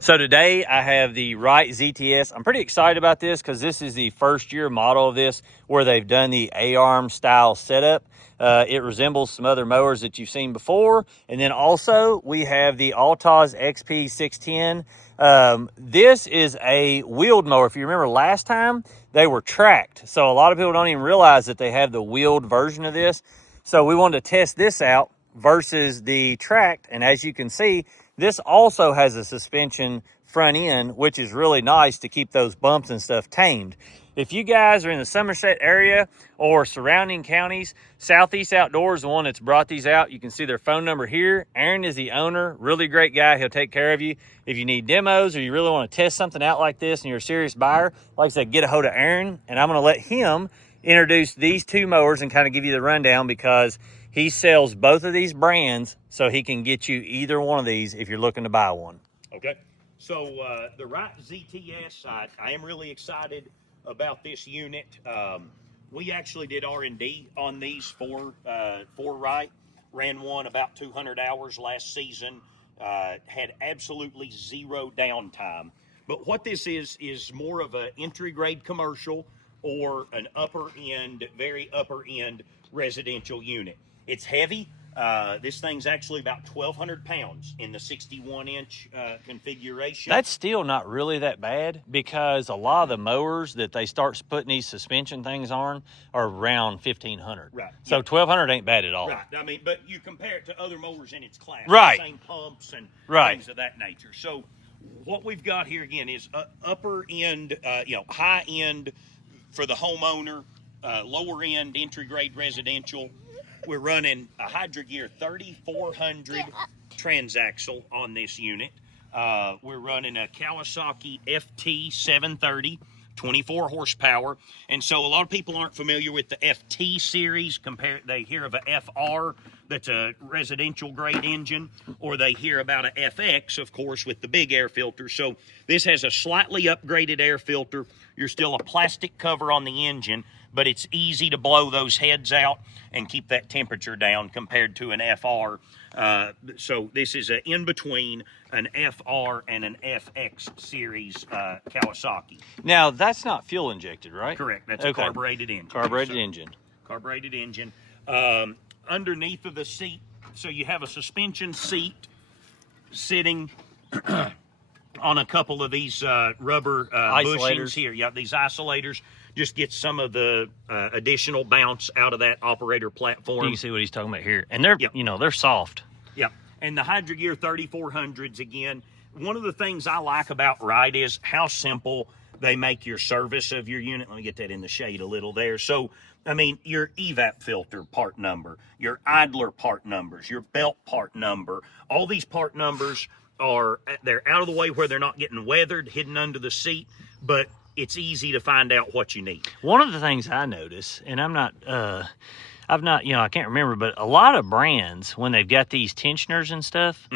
So today I have the Wright ZTS. I'm pretty excited about this because this is the first year model of this where they've done the A-arm style setup. It resembles some other mowers that you've seen before. And then also we have the Altoz XP 610. This is a wheeled mower. If you remember last time, they were tracked. So a lot of people don't even realize that they have the wheeled version of this. So we wanted to test this out versus the tracked. And as you can see, this also has a suspension front end, which is really nice to keep those bumps and stuff tamed. If you guys are in the Somerset area or surrounding counties, Southeast Outdoors, the one that's brought these out, you can see their phone number here. Aaron is the owner, really great guy. He'll take care of you. If you need demos or you really want to test something out like this and you're a serious buyer, like I said, get a hold of Aaron, and I'm going to let him introduce these two mowers and kind of give you the rundown because he sells both of these brands, so he can get you either one of these if you're looking to buy one. Okay. So the Wright ZTS, I am really excited about this unit. We actually did R&D on these for Wright. Ran one about 200 hours last season. Had absolutely zero downtime. But what this is more of an entry grade commercial or an upper end, very upper end residential unit. It's heavy. This thing's actually about 1,200 pounds in the 61-inch configuration. That's still not really that bad because a lot of the mowers that they start putting these suspension things on are around 1,500. Right. So 1,200 ain't bad at all. Right. I mean, but you compare it to other mowers in its class. Right. Same pumps and right. things of that nature. So what we've got here again is upper end, high end for the homeowner, lower end entry grade residential. We're running a Hydra Gear 3400 transaxle on this unit. We're running a Kawasaki FT730, 24 horsepower. And so a lot of people aren't familiar with the FT series. They hear of a FR, that's a residential grade engine, or they hear about a FX, of course, with the big air filter. So this has a slightly upgraded air filter. You're still a plastic cover on the engine, but it's easy to blow those heads out and keep that temperature down compared to an FR. So this is an in-between an FR and an FX series Kawasaki. Now, that's not fuel injected, right? Correct. That's a carbureted engine. Carbureted engine. Carbureted engine. Underneath of the seat, so you have a suspension seat sitting on a couple of these rubber bushings here. Yeah, these isolators. Just get some of the additional bounce out of that operator platform. You can see what he's talking about here. And they're, they're soft. Yep. And the Hydra Gear 3400s, again, one of the things I like about Wright is how simple they make your service of your unit. Let me get that in the shade a little there. So, I mean, your evap filter part number, your idler part numbers, your belt part number, all these part numbers they're out of the way where they're not getting weathered, hidden under the seat, but it's easy to find out what you need. One of the things I notice, and I can't remember, but a lot of brands, when they've got these tensioners and stuff,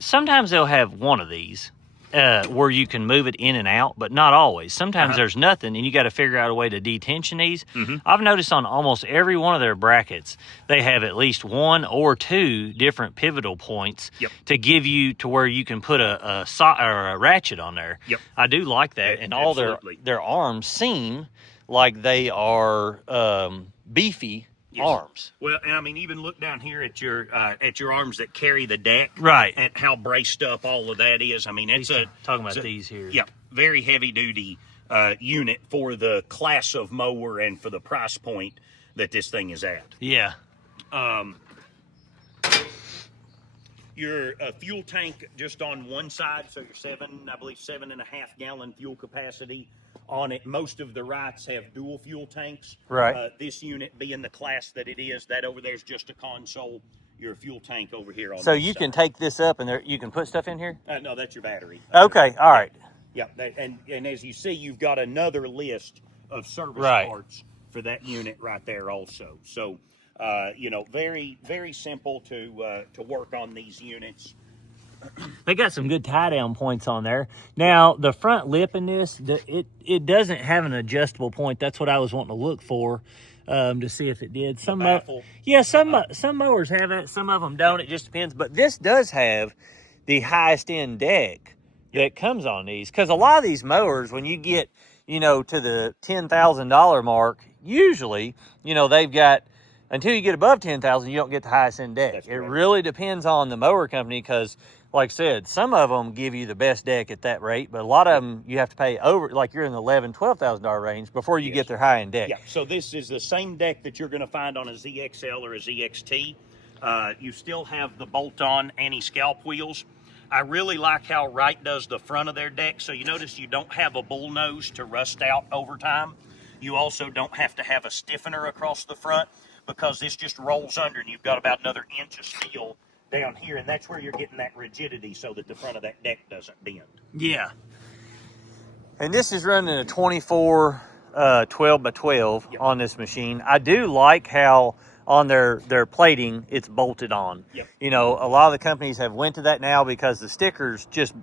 sometimes they'll have one of these where you can move it in and out, but not always. Sometimes there's nothing, and you got to figure out a way to detension these. I've noticed on almost every one of their brackets, they have at least one or two different pivotal points to give you to where you can put a ratchet on there. I do like that, and all their arms seem like they are beefy arms. Well, and I mean, even look down here at your arms that carry the deck, right? And how braced up all of that is. I mean, it's talking about these here. Yeah, very heavy duty unit for the class of mower and for the price point that this thing is at. Yeah. Your fuel tank just on one side, so your 7.5 gallon fuel capacity on it. Most of the Wrights have dual fuel tanks. Right. This unit being the class that it is, that over there is just a console. Your fuel tank over here on so this you side. can take this up and you can put stuff in here? No, that's your battery. Okay, all right. Yeah, and as you see, you've got another list of service parts for that unit right there also. So, very, very simple to work on these units. They got some good tie down points on there. Now the front lip in this, it doesn't have an adjustable point. That's what I was wanting to look for to see if it did. Some mowers have it, some of them don't. It just depends. But this does have the highest end deck that comes on these. Because a lot of these mowers, when you get, you know, to the $10,000 mark, usually, you know, they've got, until you get above 10,000, you don't get the highest end deck. That's it correct. really depends on the mower company, because like I said, some of them give you the best deck at that rate, but a lot of them you have to pay over, like you're in the $11,000-$12,000 range before you get their high end deck. Yeah, so this is the same deck that you're going to find on a ZXL or a ZXT. You still have the bolt-on anti-scalp wheels. I really like how Wright does the front of their deck. So you notice you don't have a bull nose to rust out over time. You also don't have to have a stiffener across the front, because this just rolls under and you've got about another inch of steel down here, and that's where you're getting that rigidity so that the front of that deck doesn't bend. Yeah. And this is running a 24 12 by 12 Yep. on this machine. I do like how on their plating it's bolted on. Yep. You know, a lot of the companies have went to that now, because the stickers just,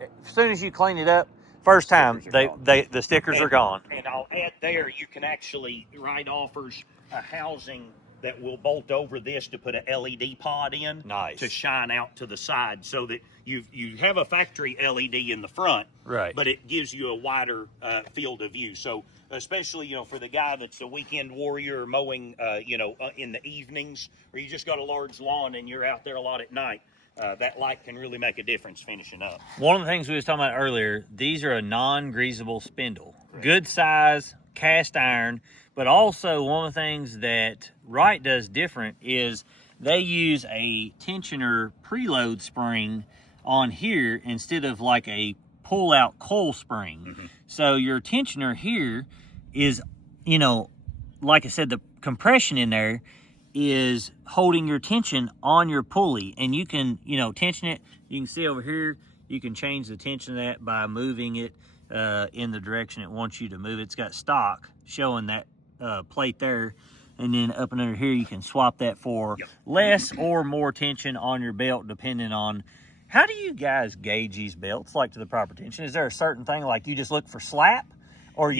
as soon as you clean it up, first time, the stickers are gone. And I'll add there, you can actually, Wright offers a housing that will bolt over this to put a LED pod in. Nice. To shine out to the side, so that you have a factory LED in the front, right, but it gives you a wider field of view. So especially, you know, for the guy that's a weekend warrior mowing, you know, in the evenings, or you just got a large lawn and you're out there a lot at night, that light can really make a difference finishing up. One of the things we was talking about earlier, these are a non-greasable spindle. Correct. Good size, cast iron, but also one of the things that Wright does different is they use a tensioner preload spring on here instead of like a pull-out coil spring. Mm-hmm. So your tensioner here is, you know, like I said, the compression in there is holding your tension on your pulley, and you can, you know, tension it. You can see over here, you can change the tension of that by moving it in the direction it wants you to move. It's got stock showing that plate there, and then up and under here you can swap that for less or more tension on your belt, depending on how do you guys gauge these belts, like to the proper tension. Is there a certain thing, like you just look for slap? Or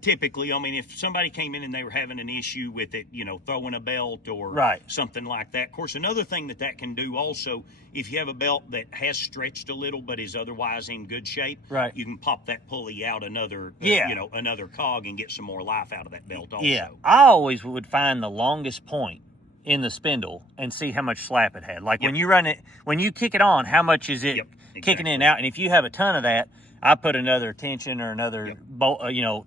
typically, I mean, if somebody came in and they were having an issue with it, you know, throwing a belt or something like that. Of course, another thing that can do also, if you have a belt that has stretched a little but is otherwise in good shape, you can pop that pulley out another, you know, another cog and get some more life out of that belt also. Yeah, I always would find the longest point in the spindle and see how much slap it had. Like when you run it, when you kick it on, how much is it kicking in and out? And if you have a ton of that, I put another tension or another bolt, you know,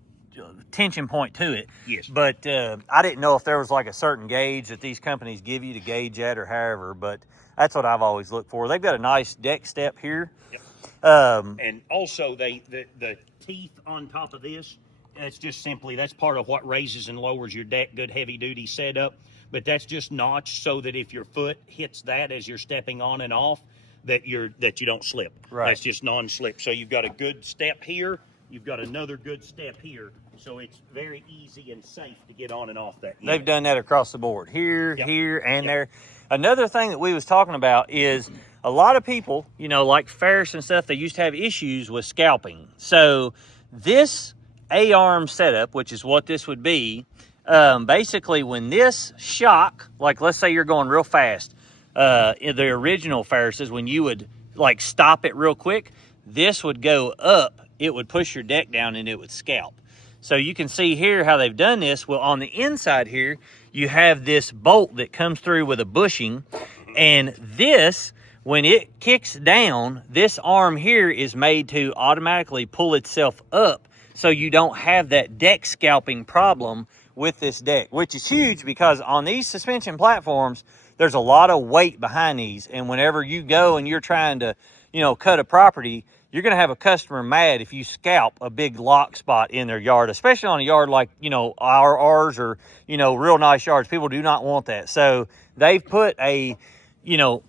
tension point to it. Yes. But I didn't know if there was like a certain gauge that these companies give you to gauge that or however, but that's what I've always looked for. They've got a nice deck step here. Yep. And also the teeth on top of this, that's just simply, that's part of what raises and lowers your deck, good heavy duty setup. But that's just notched so that if your foot hits that as you're stepping on and off, that you don't slip. Right. That's just non-slip. So you've got a good step here, you've got another good step here, so it's very easy and safe to get on and off that unit. They've done that across the board, here, here, and there. Another thing that we was talking about is a lot of people, you know, like Ferris and stuff, they used to have issues with scalping. So this A-arm setup, which is what this would be, basically when this shock, like let's say you're going real fast, in the original Ferrises, when you would like stop it real quick, this would go up, it would push your deck down and it would scalp. So you can see here how they've done this. Well, on the inside here, you have this bolt that comes through with a bushing, and this, when it kicks down, this arm here is made to automatically pull itself up so you don't have that deck scalping problem with this deck, which is huge because on these suspension platforms, there's a lot of weight behind these, and whenever you go and you're trying to, you know, cut a property, you're going to have a customer mad if you scalp a big lock spot in their yard, especially on a yard like, you know, ours or, you know, real nice yards. People do not want that. So they've put a, you know,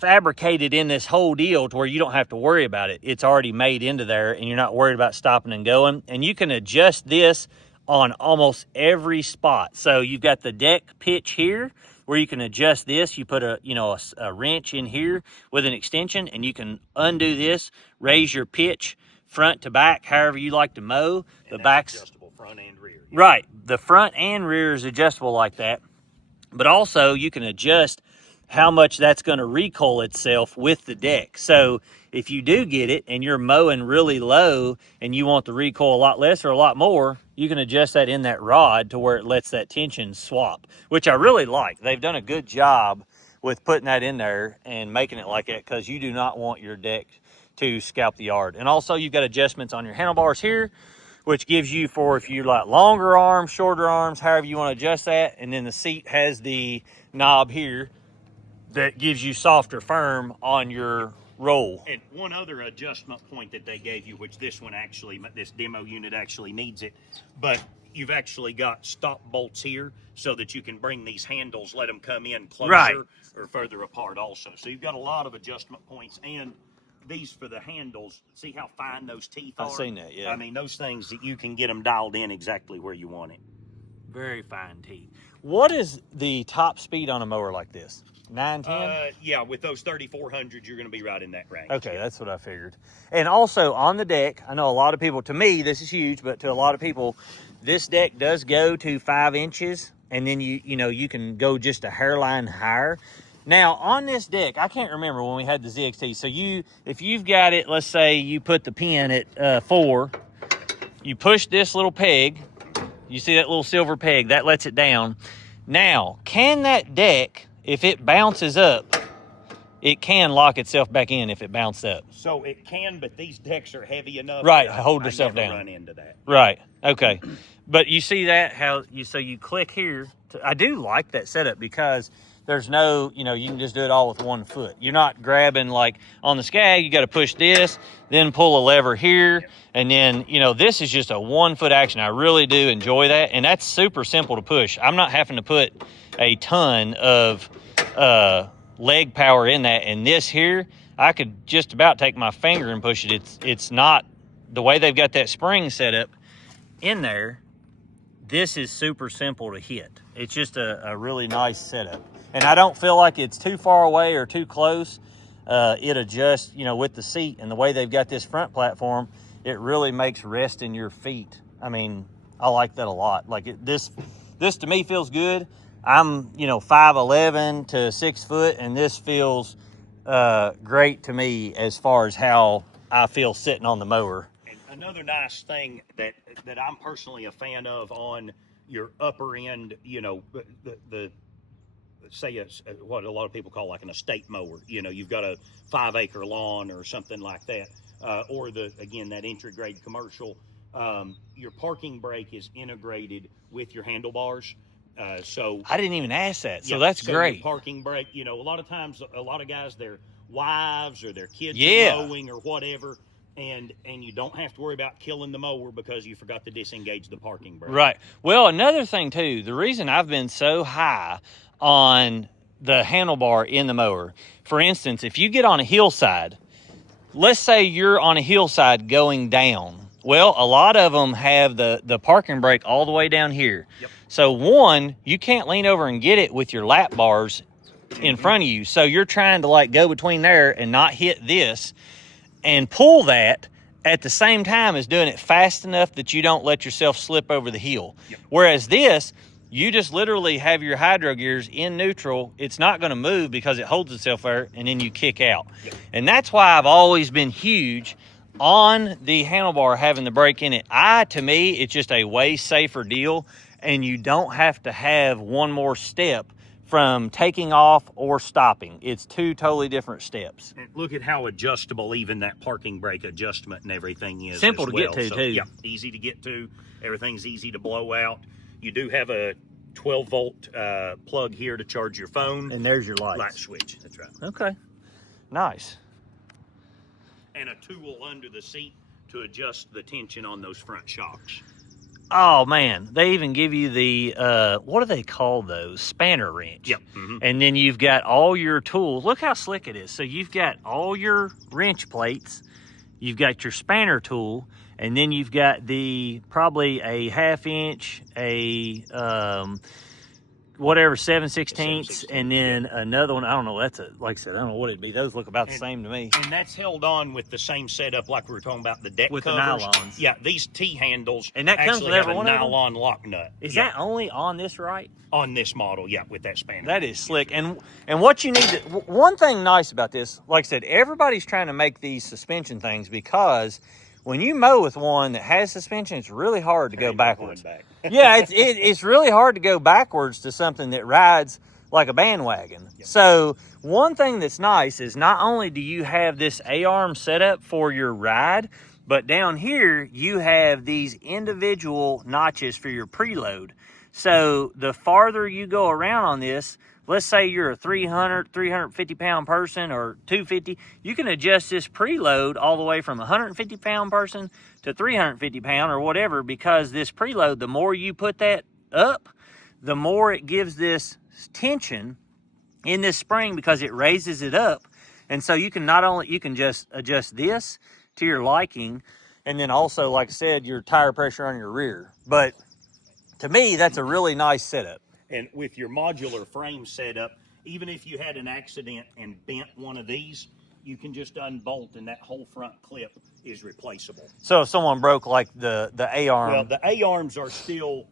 fabricated in this whole deal to where you don't have to worry about it. It's already made into there, and you're not worried about stopping and going. And you can adjust this on almost every spot. So you've got the deck pitch here, where you can adjust this. You put a, you know, a wrench in here with an extension, and you can undo this, raise your pitch front to back, however you like to mow. And the back's adjustable front and rear. Right. The front and rear is adjustable like that. But also you can adjust how much that's going to recoil itself with the deck. So if you do get it and you're mowing really low and you want the recoil a lot less or a lot more, you can adjust that in that rod to where it lets that tension swap, which I really like. They've done a good job with putting that in there and making it like that, because you do not want your deck to scalp the yard. And also you've got adjustments on your handlebars here, which gives you for if you like longer arms, shorter arms, however you want to adjust that. And then the seat has the knob here that gives you softer firm on your roll. And one other adjustment point that they gave you, which this one actually, this demo unit actually needs it, but you've actually got stop bolts here so that you can bring these handles, let them come in closer or further apart also. So you've got a lot of adjustment points, and these for the handles, see how fine those teeth are? I've seen that, yeah. I mean, those things, that you can get them dialed in exactly where you want it. Very fine teeth. What is the top speed on a mower like this? 9, 10? Yeah, with those 3400s, you're going to be right in that range. Okay, that's what I figured. And also on the deck, I know a lot of people, to me, this is huge, but to a lot of people, this deck does go to 5 inches, and then you can go just a hairline higher. Now, on this deck, I can't remember when we had the ZXT. So if you've got it, let's say you put the pin at 4, you push this little peg, you see that little silver peg, that lets it down. Now, can that deck, if it bounces up, it can lock itself back in if it bounces up? So it can, but these decks are heavy enough. Right, hold yourself down. Run into that. Right, okay. But you see that, so you click here. I do like that setup because there's no, you can just do it all with one foot. You're not grabbing, like on the Skag, you got to push this, then pull a lever here, and then, this is just a 1 foot action. I really do enjoy that, and that's super simple to push. I'm not having to put a ton of leg power in that, and this here, I could just about take my finger and push it. It's not, the way they've got that spring set up in there, this is super simple to hit. It's just a really nice setup. And I don't feel like it's too far away or too close. It adjusts, with the seat, and the way they've got this front platform, it really makes resting your feet. I mean, I like that a lot. Like this to me feels good. I'm, 5'11" to 6 foot, and this feels great to me as far as how I feel sitting on the mower. And another nice thing that I'm personally a fan of on your upper end, the say what a lot of people call like an estate mower. You've got a 5-acre lawn or something like that, or that entry grade commercial. Your parking brake is integrated with your handlebars. So I didn't even ask that. So that's great. Your parking brake, a lot of times, a lot of guys, their wives or their kids are mowing or whatever, and you don't have to worry about killing the mower because you forgot to disengage the parking brake. Right. Well, another thing too, the reason I've been so high on the handlebar in the mower, for instance, if you get on a hillside, let's say you're on a hillside going down. Well, a lot of them have the parking brake all the way down here. Yep. So one, you can't lean over and get it with your lap bars in front of you. So you're trying to go between there and not hit this and pull that at the same time as doing it fast enough that you don't let yourself slip over the hill. Yep. Whereas this, you just literally have your hydro gears in neutral. It's not going to move because it holds itself there, and then you kick out. Yep. And that's why I've always been huge on the handlebar having the brake in it. To me, it's just a way safer deal, and you don't have to have one more step from taking off or stopping. It's 2 totally different steps. And look at how adjustable even that parking brake adjustment and everything is. Simple to get to, so, too. Yeah, easy to get to. Everything's easy to blow out. You do have a 12-volt plug here to charge your phone. And there's your lights. Light switch, that's right. Okay, nice. And a tool under the seat to adjust the tension on those front shocks. Oh man, they even give you the what do they call those? Spanner wrench. Yep. Mm-hmm. And then you've got all your tools. Look how slick it is. So you've got all your wrench plates, you've got your spanner tool, and then you've got probably a 1/2 inch, whatever 7/16, and then yeah. another one. I don't know. That's a, like I said, I don't know what it'd be. Those look about the same to me. And that's held on with the same setup like we were talking about the deck with covers. the nylons. Yeah, these T handles and that comes actually with every have a one nylon lock nut. Is that only on this Wright? On this model, yeah, with that span. That is slick. And what you need to, one thing nice about this, like I said, everybody's trying to make these suspension things because when you mow with one that has suspension, it's really hard to go backwards. Yeah, it's really hard to go backwards to something that rides like a bandwagon. Yep. So one thing that's nice is not only do you have this A-arm setup for your ride, but down here you have these individual notches for your preload. So the farther you go around on this, let's say you're a 350 pound person or 250, you can adjust this preload all the way from a 150 pound person to 350 pound or whatever, because this preload, the more you put that up, the more it gives this tension in this spring because it raises it up. And so you can just adjust this to your liking, and then also, like I said, your tire pressure on your rear. But to me, that's a really nice setup. And with your modular frame setup, even if you had an accident and bent one of these, you can just unbolt and that whole front clip is replaceable. So if someone broke like the A-arm. Well, the A-arms are still,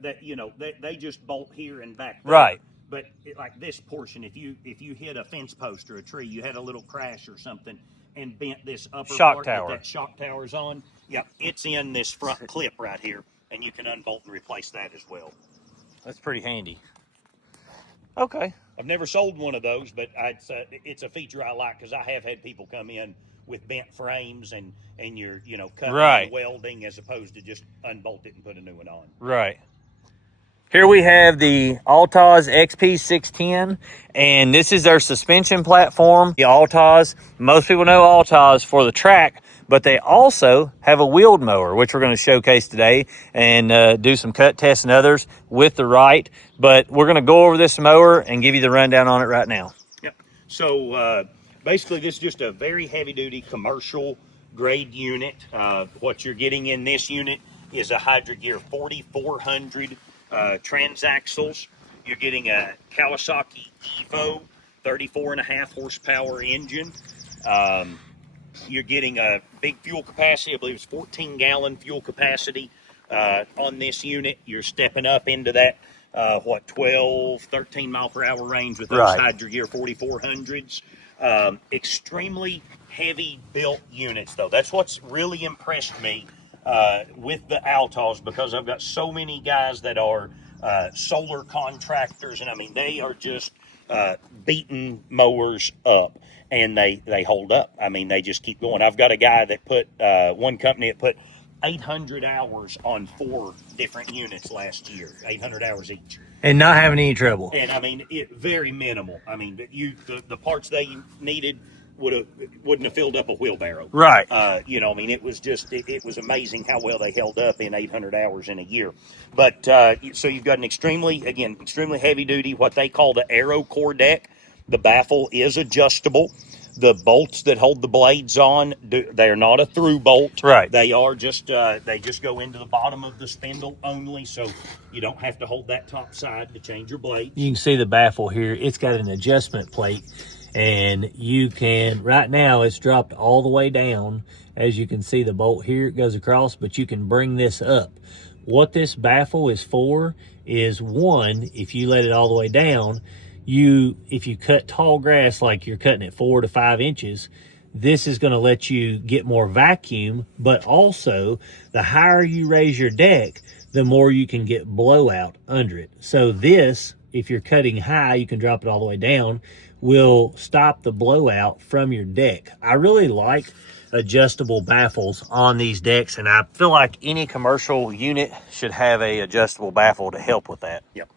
they just bolt here and back there. Right. But like this portion, if you hit a fence post or a tree, you had a little crash or something and bent this upper part that shock tower's on, yep, it's in this front clip right here, and you can unbolt and replace that as well. That's pretty handy. Okay. I've never sold one of those, but it's a feature I like because I have had people come in with bent frames and you're cutting and welding as opposed to just unbolt it and put a new one on. Right. Here we have the Altoz XP 610, and this is their suspension platform. The Altoz, most people know Altoz for the track, but they also have a wheeled mower, which we're going to showcase today and do some cut tests and others with the Wright. But we're going to go over this mower and give you the rundown on it right now. Yep. So basically, this is just a very heavy-duty commercial grade unit. What you're getting in this unit is a Hydra Gear 4400 transaxles. You're getting a Kawasaki Evo 34.5 horsepower engine. You're getting a big fuel capacity. I believe it's 14-gallon fuel capacity on this unit. You're stepping up into that 12, 13 mile per hour range with those Hydra Gear 4400s. Extremely heavy built units, though. That's what's really impressed me with the Altoz, because I've got so many guys that are solar contractors, and I mean, they are just beating mowers up, and they hold up. I mean, they just keep going. I've got a guy that put one company that put 800 hours on 4 different units last year, 800 hours each. And not having any trouble. And I mean, very minimal. I mean, the parts they needed wouldn't have filled up a wheelbarrow. Right. I mean, it was just, it was amazing how well they held up in 800 hours in a year. But so you've got an extremely heavy duty, what they call the aero core deck. The baffle is adjustable. The bolts that hold the blades on, they are not a through bolt. Right. They are just, they just go into the bottom of the spindle only, so you don't have to hold that top side to change your blades. You can see the baffle here. It's got an adjustment plate, and you can, right now it's dropped all the way down. As you can see, the bolt here, it goes across, but you can bring this up. What this baffle is for is, one, if you let it all the way down, if you cut tall grass, like you're cutting it 4 to 5 inches, this is going to let you get more vacuum. But also, the higher you raise your deck, the more you can get blowout under it. So this, if you're cutting high, you can drop it all the way down, will stop the blowout from your deck. I really like adjustable baffles on these decks, and I feel like any commercial unit should have a adjustable baffle to help with that. Yep.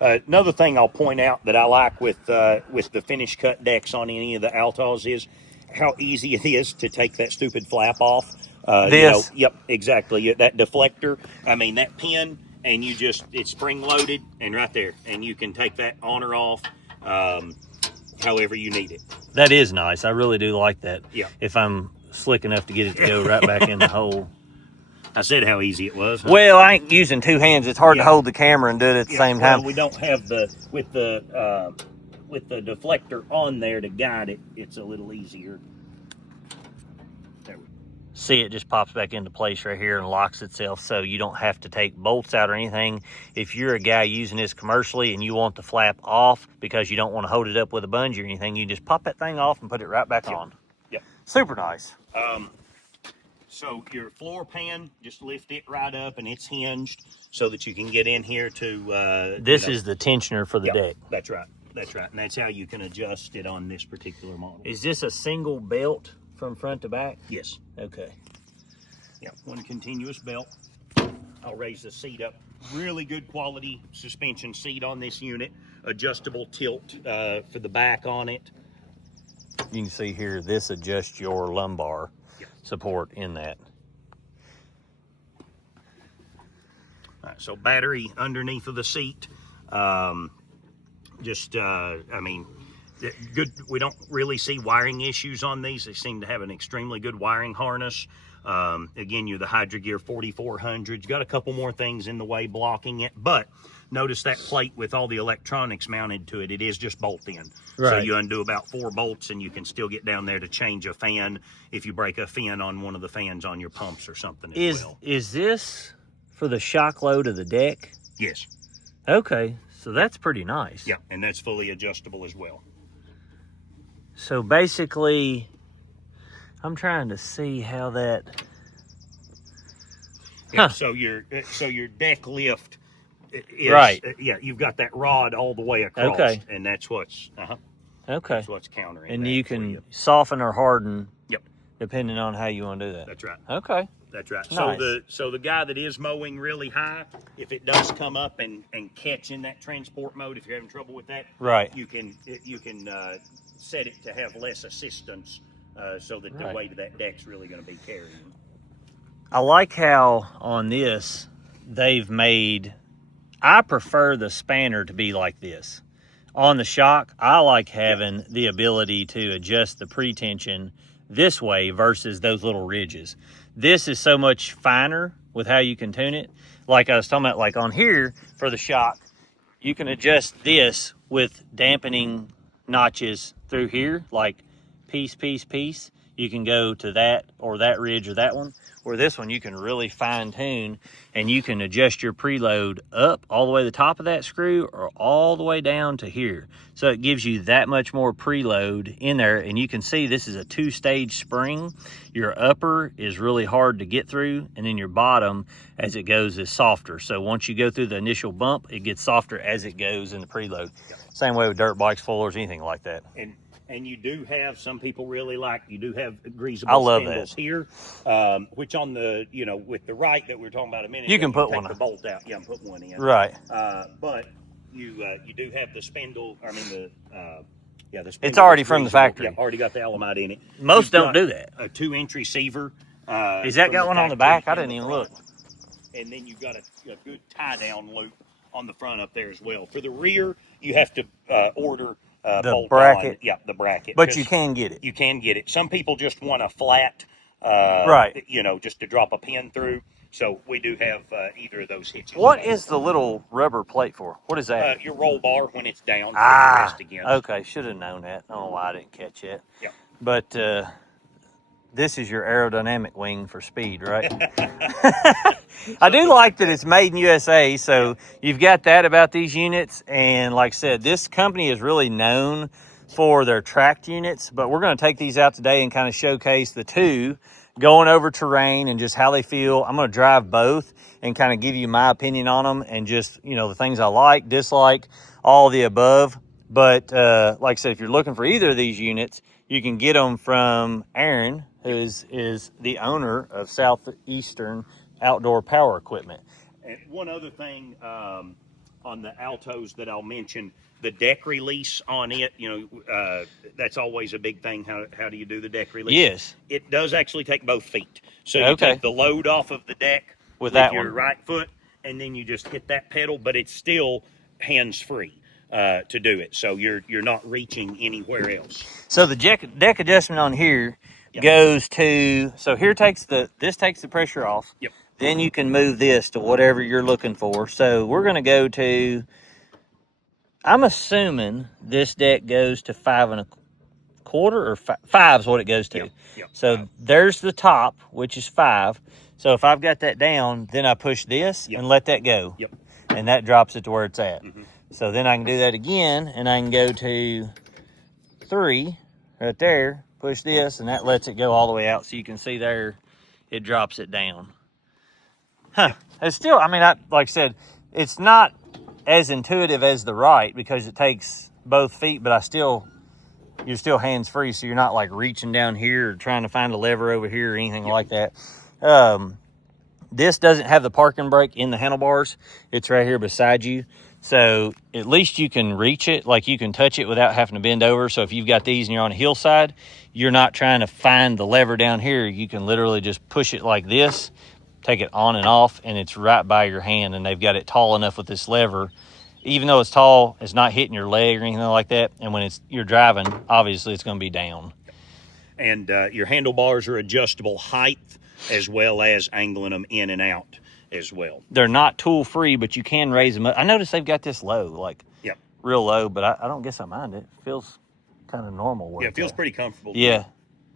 Another thing I'll point out that I like with the finish cut decks on any of the Altoz is how easy it is to take that stupid flap off. Yep, exactly. That deflector, I mean, that pin, and it's spring loaded and right there, and you can take that on or off however you need it. That is nice. I really do like that. Yeah. If I'm slick enough to get it to go right back in the hole. I said how easy it was. Huh? Well, I ain't using two hands. It's hard to Yeah. hold the camera and do it at the same time. Well, we don't have the with the deflector on there to guide it. It's a little easier. There we go. See, it just pops back into place right here and locks itself, so you don't have to take bolts out or anything. If you're a guy using this commercially and you want the flap off because you don't want to hold it up with a bungee or anything, you just pop that thing off and put it right back on. Yep. Super nice. So your floor pan, just lift it right up, and it's hinged so that you can get in here to... this is the tensioner for the deck. That's right. That's right. And that's how you can adjust it on this particular model. Is this a single belt from front to back? Yes. Okay. Yeah, one continuous belt. I'll raise the seat up. Really good quality suspension seat on this unit. Adjustable tilt for the back on it. You can see here, this adjusts your lumbar support in that. All right, so battery underneath of the seat. I mean, good. We don't really see wiring issues on these. They seem to have an extremely good wiring harness. Again, you're the Hydra Gear 4400. You got a couple more things in the way blocking it, but notice that plate with all the electronics mounted to it. It is just bolt in. Right. So you undo about 4 bolts and you can still get down there to change a fan if you break a fin on one of the fans on your pumps or something as well. Is this for the shock load of the deck? Yes. Okay, so that's pretty nice. Yeah, and that's fully adjustable as well. So basically, I'm trying to see how that... Yeah, so your deck lift is... Right. Yeah, you've got that rod all the way across. Okay. And that's what's... Okay. That's what's countering And that you for can soften or harden Yep. depending on how you want to do that. That's right. Okay. That's right. Nice. So the guy that is mowing really high, if it does come up and catch in that transport mode, if you're having trouble with that, Right. you can set it to have less assistance, so that the Right. weight of that deck's really going to be carrying. I like how on this they've made... I prefer the spanner to be like this. On the shock, I like having the ability to adjust the pre-tension this way versus those little ridges. This is so much finer with how you can tune it. Like I was talking about, like on here for the shock, you can adjust this with dampening notches through here, like piece, piece, piece. You can go to that or that ridge or that one. Where this one, you can really fine tune and you can adjust your preload up all the way to the top of that screw or all the way down to here. So it gives you that much more preload in there. And you can see this is a 2-stage spring. Your upper is really hard to get through, and then your bottom as it goes is softer. So once you go through the initial bump, it gets softer as it goes in the preload. Same way with dirt bikes, foilers, anything like that. And you do have, some people really like, you do have greasable I love spindles that. here, which on the, with the Wright that we were talking about a minute You ago, can put take one the bolt out, and put one in. Right. But you do have the spindle, the spindle. It's already is from the greasable. factory. Yeah, already got the Alamite in it. Most You've don't got do that. A 2-inch receiver. Is that from got one on the factory back? I in didn't the even front. look. And then you've got a good tie-down loop on the front up there as well. For the rear, you have to order The bolt bracket. on. Yeah, the bracket. But you can get it. You can get it. Some people just want a flat, Right. just to drop a pin through. So we do have either of those hitches. What is the little rubber plate for? What is that? Your roll bar when it's down for the rest again. Okay. Should have known that. I don't know why I didn't catch it. Yeah. But this is your aerodynamic wing for speed, right? I do like that it's made in USA. So you've got that about these units. And like I said, this company is really known for their tracked units. But we're going to take these out today and kind of showcase the two, going over terrain and just how they feel. I'm going to drive both and kind of give you my opinion on them and just, the things I like, dislike, all the above. But like I said, if you're looking for either of these units, you can get them from Aaron, who is the owner of Southeastern Outdoor Power Equipment. And one other thing on the Altoz that I'll mention, the deck release on it, that's always a big thing. How do you do the deck release? Yes. It does actually take both feet. So you Okay. take the load off of the deck With that your one. right foot, and then you just hit that pedal, but it's still hands-free to do it. So you're not reaching anywhere else. So the deck adjustment on here goes to, so here this takes the pressure off. Yep. then you can move this to whatever you're looking for. So we're going to go to, I'm assuming this deck goes to 5 1/4 or 5 is what it goes to. Yep, so 5. There's the top, which is 5. So if I've got that down, then I push this and let that go. Yep. And that drops it to where it's at. Mm-hmm. So then I can do that again, and I can go to 3 right there, push this, and that lets it go all the way out. So you can see there, it drops it down. It's still, I mean, like I said, it's not as intuitive as the Wright because it takes both feet, but you're still hands-free, so you're not like reaching down here or trying to find a lever over here or anything like that. This doesn't have the parking brake in the handlebars. It's right here beside you. So at least you can reach it, like you can touch it without having to bend over. So if you've got these and you're on a hillside, you're not trying to find the lever down here. You can literally just push it like this, take it on and off, and it's right by your hand. And they've got it tall enough with this lever. Even though it's tall, it's not hitting your leg or anything like that. And when you're driving, obviously it's going to be down. And your handlebars are adjustable height as well as angling them in and out as well. They're not tool free, but you can raise them up. I noticed they've got this low, like real low, but I don't guess I mind it. It feels kind of normal. Yeah, it feels pretty comfortable. Yeah,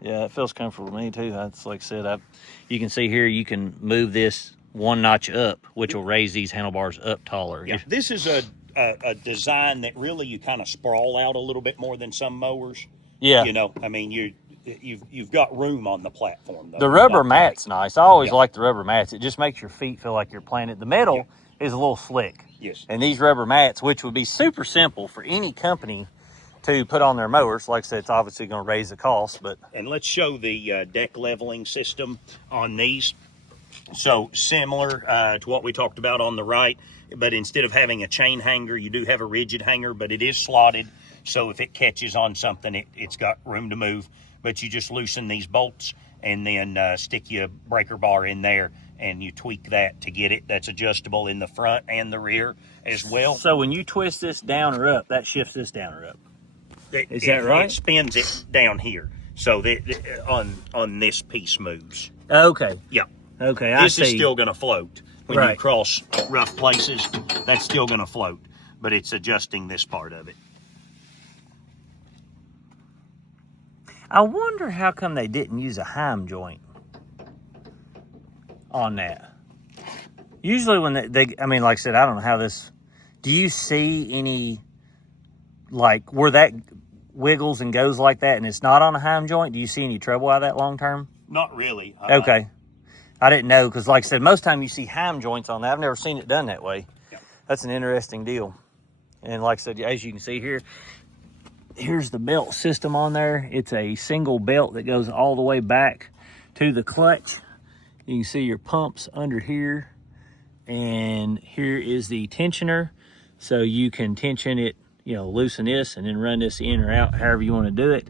it feels comfortable to me too. That's like I said, you can see here, you can move this 1 notch up, which will raise these handlebars up taller. Yeah, this is a design that really you kind of sprawl out a little bit more than some mowers. Yeah. You know, I mean, you've got room on the platform, though. The rubber mat's nice. I always like the rubber mats. It just makes your feet feel like you're planted. The metal is a little slick. Yes. And these rubber mats, which would be super simple for any company to put on their mowers, like I said, it's obviously going to raise the cost. And let's show the deck leveling system on these. So similar to what we talked about on the Wright, but instead of having a chain hanger, you do have a rigid hanger, but it is slotted. So if it catches on something, it's got room to move. But you just loosen these bolts and then stick your breaker bar in there, and you tweak that to get it. That's adjustable in the front and the rear as well. So when you twist this down or up, that shifts this down or up. Is that right? It spins it down here. So on this piece moves. Okay. Yeah. Okay, This is still going to float. When you cross rough places, that's still going to float. But it's adjusting this part of it. I wonder how come they didn't use a Heim joint on that. Usually when I mean, like I said, I don't know how this, do you see any, like, where that wiggles and goes like that and it's not on a Heim joint? Do you see any trouble out of that long term? Not really. Okay. I didn't know, because like I said, most time you see Heim joints on that. I've never seen it done that way. Yeah. That's an interesting deal. And like I said, as you can see here, here's the belt system on there. It's a single belt that goes all the way back to the clutch. You can see your pumps under here. And here is the tensioner. So you can tension it, loosen this and then run this in or out, however you want to do it.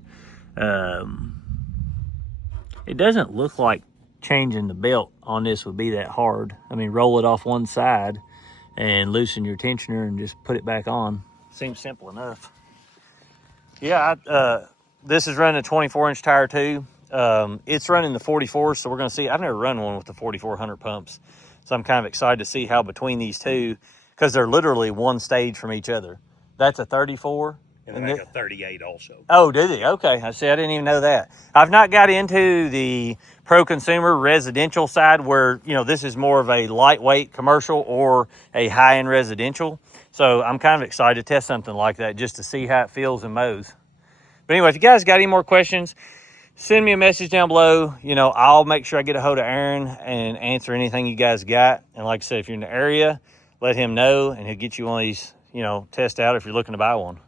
It doesn't look like changing the belt on this would be that hard. I mean, roll it off one side and loosen your tensioner and just put it back on. Seems simple enough. Yeah, this is running a 24-inch tire too. It's running the 44, so we're going to see. I've never run one with the 4400 pumps, so I'm kind of excited to see how between these two, because they're literally one stage from each other. That's a 34. And then I got 38 also. Oh, do they? Okay. I see. I didn't even know that. I've not got into the pro-consumer residential side where, this is more of a lightweight commercial or a high-end residential. So I'm kind of excited to test something like that just to see how it feels and mows. But anyway, if you guys got any more questions, send me a message down below. I'll make sure I get a hold of Aaron and answer anything you guys got. And like I said, if you're in the area, let him know and he'll get you one of these, test out if you're looking to buy one.